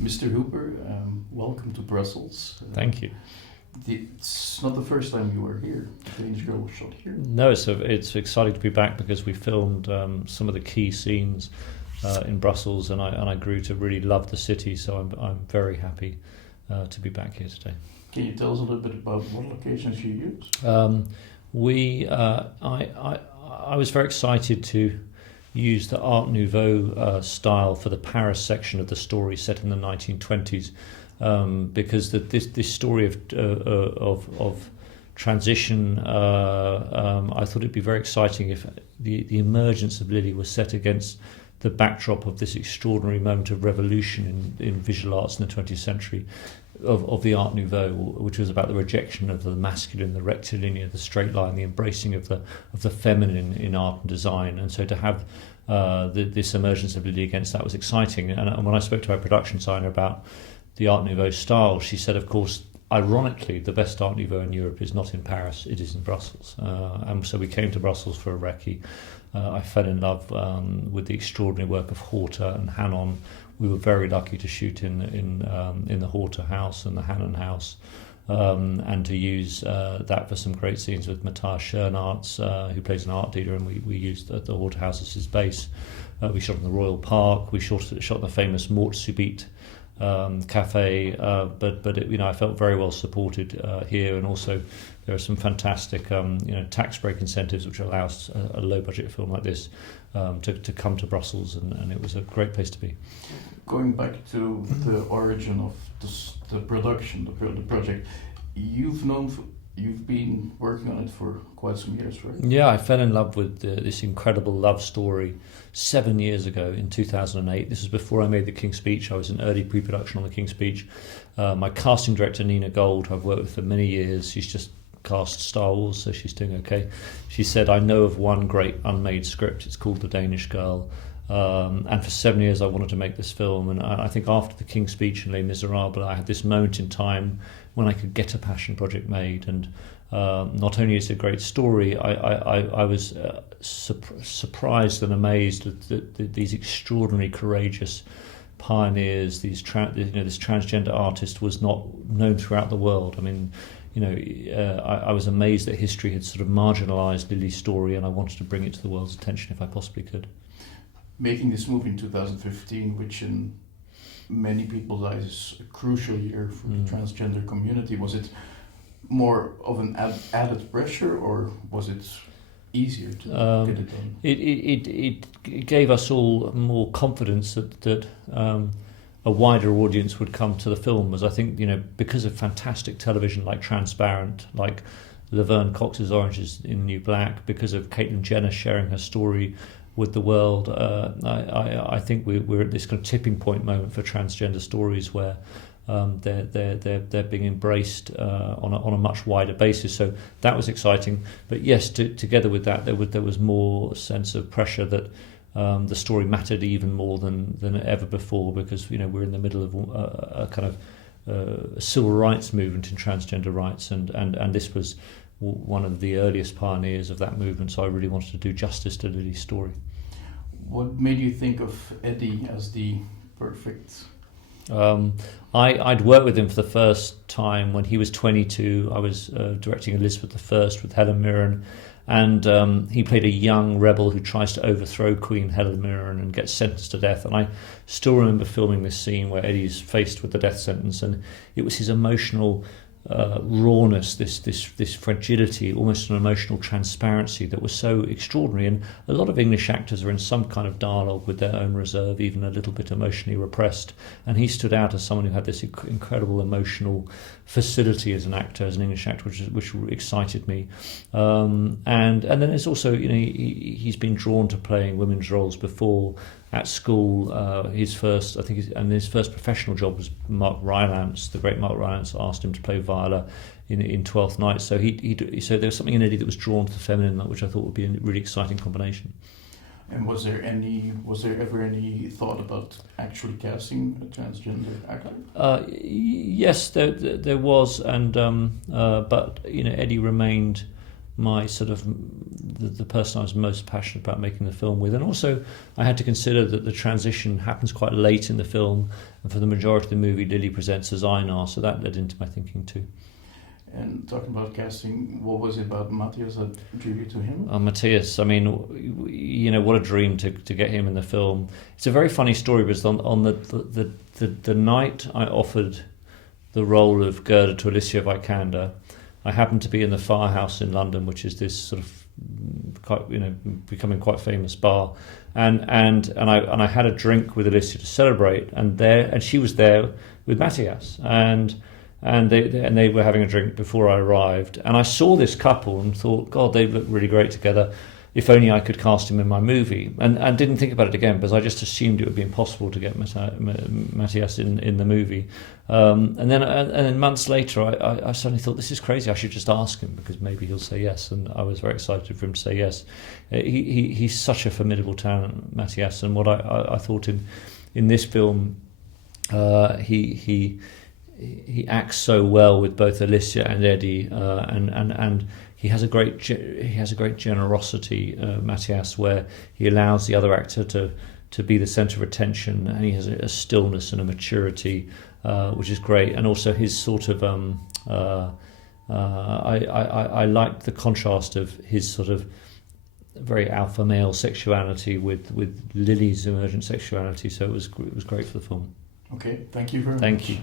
Mr. Hooper, welcome to Brussels. Thank you. It's not the first time you were here. The Danish Girl was shot here. No, it's exciting to be back because we filmed some of the key scenes in Brussels, and I grew to really love the city. So I'm very happy to be back here today. Can you tell us a little bit about what locations you used? I was very excited to use the Art Nouveau style for the Paris section of the story set in the 1920s, because this story of transition, I thought it'd be very exciting if the emergence of Lily was set against the backdrop of this extraordinary moment of revolution in visual arts in the 20th century of the Art Nouveau, which was about the rejection of the masculine, the rectilinear, the straight line, the embracing of the feminine in art and design. And so to have this emergence of Lily against that was exciting. And when I spoke to our production designer about the Art Nouveau style, she said, of course, ironically, the best Art Nouveau in Europe is not in Paris, it is in Brussels. And so we came to Brussels for a recce. I fell in love with the extraordinary work of Horta and Hannon. We were very lucky to shoot in the Horta house and the Hannon house, and to use that for some great scenes with Matthias Schoenaerts, who plays an art dealer, and we used the Horta house as his base. We shot in the Royal Park. We shot the famous Mort Subite cafe, but it, I felt very well supported here, and also there are some fantastic tax break incentives which allows a low budget film like this to come to Brussels, and it was a great place to be. Going back to the origin of the production, the project, you've been working on it for quite some years, right? Yeah, I fell in love with this incredible love story 7 years ago in 2008. This was before I made The King's Speech. I was in early pre-production on The King's Speech. My casting director, Nina Gold, who I've worked with for many years, she's just cast Star Wars, so she's doing okay. She said, I know of one great unmade script. It's called The Danish Girl. And for 7 years I wanted to make this film, and I think after The King's Speech and Les Miserables I had this moment in time when I could get a passion project made, and not only is it a great story, I was surprised and amazed that these extraordinary courageous pioneers, this transgender artist was not known throughout the world. I mean, I was amazed that history had sort of marginalised Lily's story, and I wanted to bring it to the world's attention if I possibly could. Making this movie in 2015, which in many people's eyes is a crucial year for the transgender community, was it more of an added pressure, or was it easier to get it done? It gave us all more confidence that a wider audience would come to the film, as I think, because of fantastic television like Transparent, like Laverne Cox's Oranges in New Black, because of Caitlyn Jenner sharing her story with the world. I think we're at this kind of tipping point moment for transgender stories where they're being embraced on a much wider basis. So that was exciting. But yes, together with that, there was more sense of pressure that the story mattered even more than ever before, because we're in the middle of a kind of civil rights movement in transgender rights, and this was one of the earliest pioneers of that movement, so I really wanted to do justice to Lily's story. What made you think of Eddie as the perfect? I'd worked with him for the first time when he was 22. I was directing Elizabeth I with Helen Mirren, and he played a young rebel who tries to overthrow Queen Helen Mirren and gets sentenced to death. And I still remember filming this scene where Eddie's faced with the death sentence, and it was his emotional rawness, this fragility, almost an emotional transparency that was so extraordinary. And a lot of English actors are in some kind of dialogue with their own reserve, even a little bit emotionally repressed. And he stood out as someone who had this incredible emotional facility as an actor, as an English actor, which excited me. And then it's also, he's been drawn to playing women's roles before. At school, his first professional job was Mark Rylance. The great Mark Rylance asked him to play Viola in Twelfth Night. So so there was something in Eddie that was drawn to the feminine, which I thought would be a really exciting combination. And was there ever any thought about actually casting a transgender actor? Yes, there was, and but Eddie remained my sort of the person I was most passionate about making the film with. And also I had to consider that the transition happens quite late in the film, and for the majority of the movie Lily presents as Einar, so that led into my thinking too. And talking about casting, what was it about Matthias that drew you to him? Matthias, I mean, what a dream to get him in the film. It's a very funny story because on the night I offered the role of Gerda to Alicia Vikander, I happened to be in the Firehouse in London, which is this sort of quite, becoming quite famous bar, and I had a drink with Alicia to celebrate, and she was there with Matthias, and they were having a drink before I arrived, and I saw this couple and thought, God, they look really great together. If only I could cast him in my movie, and didn't think about it again because I just assumed it would be impossible to get Matthias in the movie. And then months later, I suddenly thought, this is crazy. I should just ask him because maybe he'll say yes. And I was very excited for him to say yes. He's such a formidable talent, Matthias. And what I thought in this film, he acts so well with both Alicia and Eddie, and he has a great generosity, Matthias, where he allows the other actor to be the centre of attention, and he has a stillness and a maturity, which is great. And also his sort of I liked the contrast of his sort of very alpha male sexuality with Lily's emergent sexuality. So it was great for the film. Okay, thank you very much. Thank you.